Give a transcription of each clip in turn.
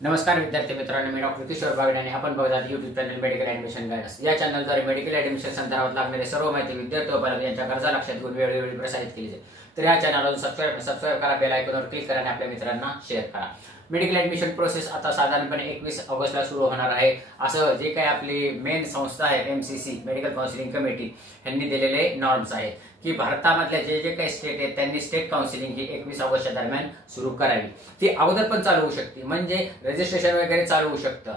नमस्कार विद्यार्थी मित्रांनो, मी डॉक्टर किशोर बागडे आणि आपण बघत आहात YouTube channel medical admission guidance. या चॅनलद्वारे मेडिकल ऍडमिशन संदर्भात लागणारे सर्व माहिती विद्यार्थी व पालक यांच्या गरजा लक्षात घेऊन वेळोवेळी प्रसारित केली जाते। तर या चॅनलला सबस्क्राइब करा, बेल आयकॉनवर क्लिक करा आणि आपल्या मित्रांना शेअर करा। मेडिकल ऍडमिशन प्रोसेस आता साधारणपणे 21 ऑगस्टला सुरू होणार आहे, असं जे काही आपली मेन संस्था आहे MCC मेडिकल काउन्सिलिंग कमिटी यांनी दिलेले नॉर्म्स आहेत की भारतामधले जे काही स्टेट आहेत त्यांनी स्टेट काउन्सिलिंग ही 21 ऑगस्टच्या दरम्यान सुरू करावी। ती अगोदर पण चालू होऊ शकते, म्हणजे रजिस्ट्रेशन वगैरे चालू होऊ शकतं,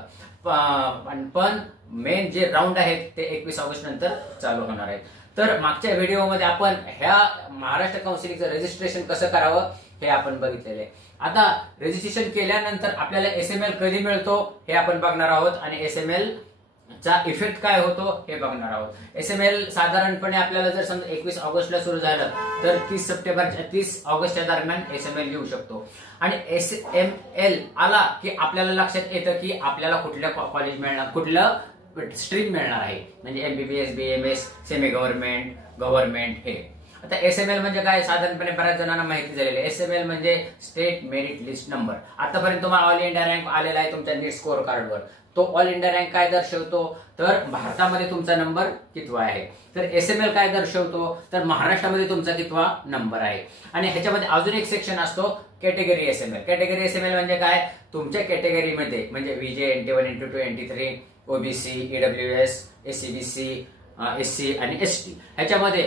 पण मेन जे राऊंड आहेत ते 21 ऑगस्ट नंतर चालू होणार आहेत। तर मागच्या व्हिडिओमध्ये आपण ह्या महाराष्ट्र काउन्सिलिंगचं रजिस्ट्रेशन कसं करावं हे आपण बघितलेले। आता रजिस्ट्रेशन केल्यानंतर आपल्याला SML कधी मिळतो हे आपण बघणार आहोत आणि SML चा इफेक्ट काय होतो हे बघणार आहोत। SML साधारणपणे आपल्याला जर समजा 21 ऑगस्टला सुरू झालं तर 30 ऑगस्टच्या दरम्यान SML येऊ शकतो आणि SML आला की आपल्याला लक्षात येतं की आपल्याला कुठल्या कॉलेज मिळणार, कुठलं स्ट्रीम मिळणार आहे, म्हणजे MBBS BMS semi government government हे। आता SML म्हणजे काय, साधारणपणे बऱ्याच जणांना माहिती झालेली आहे। SML म्हणजे स्टेट मेरिट लिस्ट नंबर। आतापर्यंत तुम्हाला ऑल इंडिया रँक आलेला आहे तुमच्या नीट स्कोर कार्डवर। तो ऑल इंडिया रँक काय दर्शवतो, तर भारतामध्ये तुमचा नंबर कितवा आहे। तर SML काय दर्शवतो, तर महाराष्ट्रामध्ये तुमचा कितवा नंबर आहे। आणि ह्याच्यामध्ये अजून एक सेक्शन असतो कॅटेगरी SML। कॅटेगरी SML म्हणजे काय, तुमच्या कॅटेगरीमध्ये म्हणजे VJ NT1 NT2 NT3 OBC EWS SCBC SC आणि ST ह्याच्यामध्ये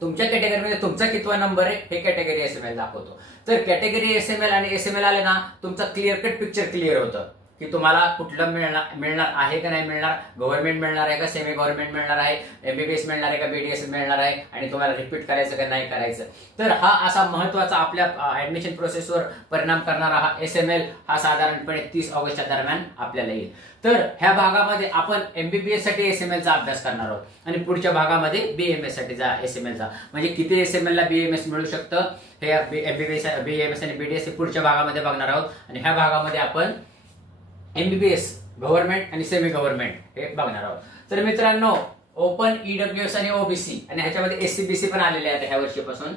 तुमच्या कॅटेगरीमध्ये तुमचा कितवा नंबर आहे हे कॅटेगरी SML दाखवतो। तर कॅटेगरी SML आणि SML आले ना, तुमचा क्लिअर कट पिक्चर क्लिअर होतं की तुम्हाला कुठलं मिळणार आहे का नाही मिळणार, गव्हर्नमेंट मिळणार आहे का सेमी गव्हर्नमेंट मिळणार आहे, MBBS मिळणार आहे का BDS मिळणार आहे आणि तुम्हाला रिपीट करायचं का नाही करायचं। तर हा असा महत्वाचा आपल्या ऍडमिशन प्रोसेसवर परिणाम करणारा हा SML हा साधारणपणे 30 ऑगस्टच्या दरम्यान आपल्याला येईल। तर ह्या भागामध्ये आपण MBBS साठी SML चा अभ्यास करणार आहोत आणि पुढच्या भागामध्ये BMS साठी SML चा, म्हणजे किती SML ला BMS मिळू शकतं हे MBBS BMS आणि BDS पुढच्या भागामध्ये बघणार आहोत। आणि ह्या भागामध्ये आपण MBBS गव्हर्नमेंट आणि सेमी गव्हर्नमेंट हे बघणार आहोत। तर मित्रांनो, ओपन EWS आणि OBC आणि ह्याच्यामध्ये SCBC पण आलेले आहेत ह्या वर्षीपासून,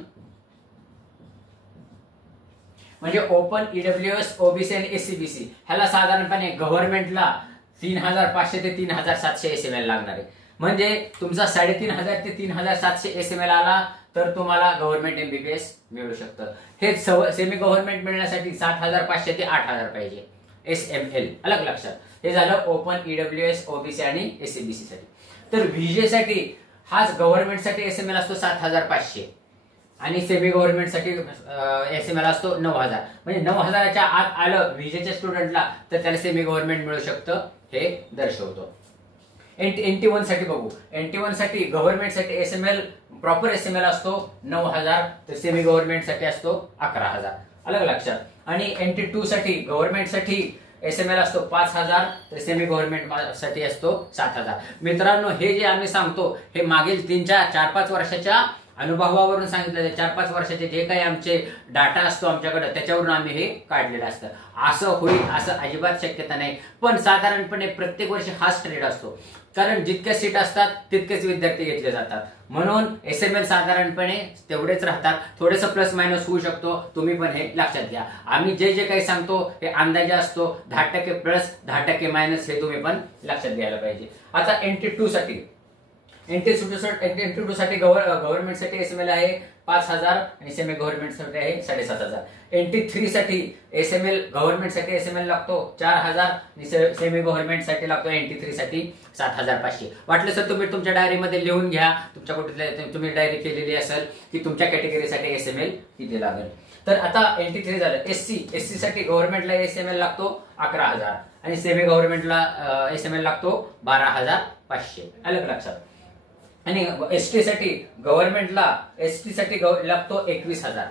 म्हणजे ओपन EWS OBC आणि SCBC ह्याला साधारणपणे गव्हर्नमेंटला 3500 ते 3700 SML लागणार आहे। म्हणजे तुमचा 3500 ते 3700 SML आला तर तुम्हाला गव्हर्नमेंट MBBS मिळू शकतं। हे सेमी गव्हर्नमेंट मिळण्यासाठी 7500 ते 8000 पाहिजे SML, अलग लक्षात। हे झालं ओपन EWS OBC आणि SCBC साठी। तर VJ साठी हाच गव्हर्नमेंट साठी SML असतो 7500 आणि सेमी गव्हर्नमेंट साठी SML असतो 9000, म्हणजे 9000च्या आत आलं VJच्या स्टुडंटला तर त्याला सेमी गव्हर्नमेंट मिळू शकतं हे दर्शवतो। NT1 साठी बघू। NT1 साठी गव्हर्नमेंट साठी SML प्रॉपर SML असतो 9000 तर सेमी गव्हर्नमेंट साठी असतो 11000, अलग लक्षात। आणि NT2 साठी गव्हर्नमेंट साठी SML असतो 5000 तर सेमी गव्हर्नमेंट साठी असतो 7000। मित्रांनो, हे जे आम्ही सांगतो हे मागील 4-5 वर्षाच्या अनुभवावरून सांगितलं। 4-5 वर्षाचे जे काही आमचे डाटा असतो आमच्याकडे त्याच्यावरून आम्ही हे काढलेलं असतं। असं होईल असं अजिबात शक्यता नाही, पण साधारणपणे प्रत्येक वर्षी हाच ट्रेड असतो, कारण जितक्या सीट असतात तितकेच विद्यार्थी घेतले जातात, म्हणून SML साधारणपणे तेवढेच राहतात। थोडेसं प्लस मायनस होऊ शकतो, तुम्ही पण हे लक्षात घ्या। आम्ही जे काही सांगतो हे अंदाजे असतो, 10% प्लस 10% मायनस हे तुम्ही पण लक्षात घ्यायला पाहिजे। आता NT2 साठी गव्हर्नमेंट साठी SML आहे 5000 आणि सेमी गव्हर्नमेंट साठी आहे 7500। NT3 साठी SML गव्हर्नमेंट साठी SML लागतो 4000 आणि सेमी गव्हर्नमेंट साठी लागतो NT3 साठी 7500। वाटलं सर तुम्ही तुमच्या डायरीमध्ये लिहून घ्या, तुमच्या कुठल्या तुम्ही डायरी केलेली असेल की तुमच्या कॅटेगरीसाठी SML किती लागेल। तर आता NT3 झालं। SC साठी गव्हर्नमेंटला SML लागतो 11000 आणि सेमी गव्हर्नमेंटला SML लागतो 12500, अलग लक्षात। आणि ST साठी गव्हर्नमेंटला लागतो 21000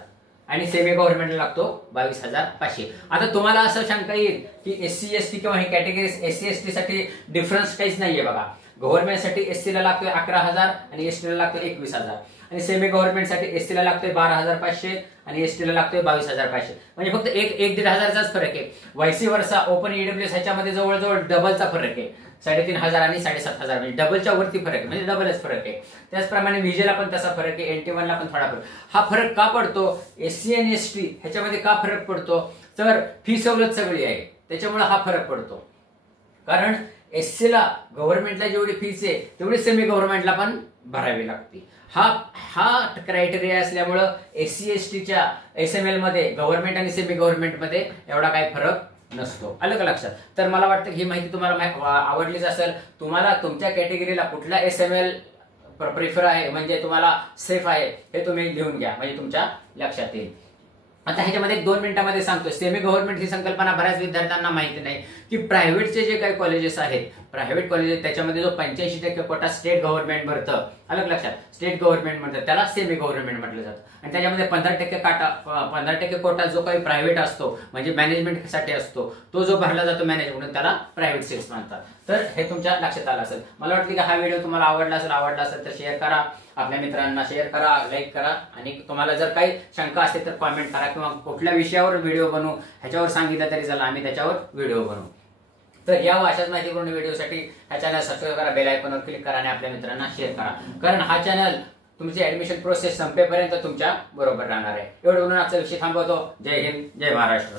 आणि सेमी गव्हर्नमेंटला लागतो 22500। आता तुम्हाला असं शंका येईल की SC ST किंवा ही कॅटेगरी SC ST साठी डिफरन्स काहीच नाहीये बघा। गव्हर्नमेंट साठी SC ला लागतोय 11000 आणि ST ला लागतोय 21000 आणि सेमी गव्हर्नमेंट साठी SC ला लागतोय 12500 आणि ST ला लागतोय 22500, म्हणजे फक्त 1-1.5 हजारचाच फरक आहे। वायसी वर्सा ओपन EWS ह्याच्यामध्ये जवळजवळ डबलचा फरक आहे, 3500 आणि 7500, म्हणजे डबलच्या वरती फरक आहे, म्हणजे डबलच फरक आहे। त्याचप्रमाणे VJला पण तसा फरक आहे, NT1 ला पण थोडा फरक। हा फरक का पडतो, SC आणि ST ह्याच्यामध्ये का फरक पडतो, तर फी सवलत सगळी आहे। त्याच्यामुळे हा फरक पडतो. कारण SC ला गव्हर्नमेंटला जेवढी फीस आहे तेवढी सेमी गव्हर्नमेंटला पण भरावी लागते. हा क्रायटेरिया असल्यामुळं SC STच्या SML मध्ये गव्हर्नमेंट आणि सेमी गव्हर्नमेंट मध्ये एवढा काही फरक नसतो. आलं का लक्षात? तर मला वाटतं ही माहिती तुम्हाला आवडलीच असेल. तुम्हाला तुमच्या कॅटेगरीला कुठला SML प्रिफर आहे म्हणजे तुम्हाला सेफ आहे हे तुम्ही लिहून घ्या, म्हणजे तुमच्या लक्षात येईल. आता ह्याच्यामध्ये 2 मिनिटांमध्ये सांगतो. सेमी गव्हर्नमेंट ही संकल्पना बऱ्याच विद्यार्थ्यांना माहिती नाही की प्रायव्हेटचे जे काही कॉलेजेस आहेत, प्रायव्हेट कॉलेजेस त्याच्यामध्ये जो 85% कोटा स्टेट गव्हर्नमेंट भरतं, अलग लक्षात, स्टेट गव्हर्नमेंट म्हणतं त्याला सेमी गव्हर्नमेंट म्हटलं जातं. आणि त्याच्यामध्ये 15% कोटा जो काही प्रायव्हेट असतो म्हणजे मॅनेजमेंटसाठी असतो, तो जो भरला जातो मॅनेजमेंट, त्याला प्रायव्हेट सीट्स म्हणतात. तर हे तुमच्या लक्षात आलं असेल. मला वाटतं की हा व्हिडिओ तुम्हाला आवडला असेल तर शेअर करा, आपल्या मित्रांना शेअर करा, लाईक करा. आणि तुम्हाला जर काही शंका असते तर कॉमेंट करा किंवा कुठल्या विषयावर व्हिडिओ बनवू ह्याच्यावर सांगितलं तरी चला, आम्ही त्याच्यावर व्हिडिओ बनवू. तर या अशाच माहितीपूर्ण व्हिडिओसाठी हा चॅनल सबस्क्राईब करा, बेल आयकॉनवर क्लिक करा आणि आपल्या मित्रांना शेअर करा. कारण हा चॅनल तुमची ऍडमिशन प्रोसेस संपेपर्यंत तुमच्या बरोबर राहणार आहे. एवढं म्हणून आजचा विषय थांबवतो. जय हिंद, जय महाराष्ट्र.